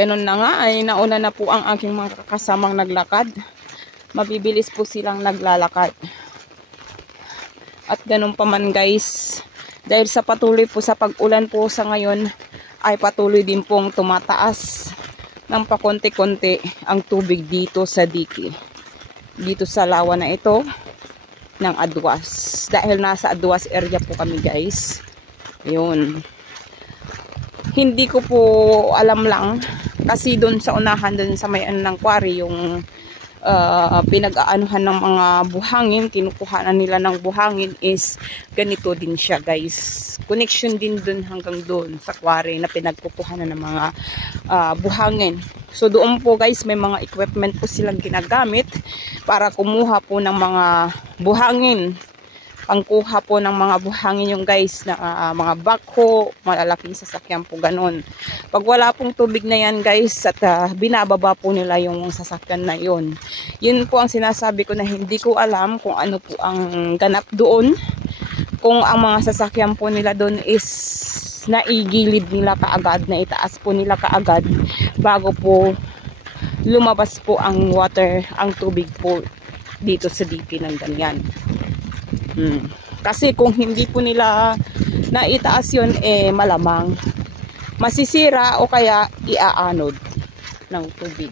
ganun na nga ay nauna na po ang aking mga kasamang naglakad. Mabibilis po silang naglalakad. At ganun pa man guys, dahil sa patuloy po sa pag-ulan po sa ngayon, ay patuloy din pong tumataas ng pakonti-konti ang tubig dito sa diki. Dito sa lawa na ito ng Aduas. Dahil nasa Aduas area po kami guys. Yun. Hindi ko po alam lang kasi doon sa unahan, doon sa may ng quarry, yung pinag-aanuhan ng mga buhangin, kinukuhanan nila ng buhangin is ganito din siya guys. Connection din dun hanggang doon sa quarry na pinagkukuhanan ng mga buhangin. So doon po guys may mga equipment po silang ginagamit para kumuha po ng mga buhangin. Pangkuha po ng mga buhangin yung guys na mga backhoe, malalaking sasakyan po ganun. Pag wala pong tubig na yan guys at binababa po nila yung sasakyan na yun. Yun po ang sinasabi ko na hindi ko alam kung ano po ang ganap doon. Kung ang mga sasakyan po nila doon is naigilid nila kaagad, na itaas po nila kaagad bago po lumabas po ang water, ang tubig po dito sa DP ng ganyan. Kasi kung hindi po nila naitaas yun, malamang masisira o kaya iaanod ng tubig.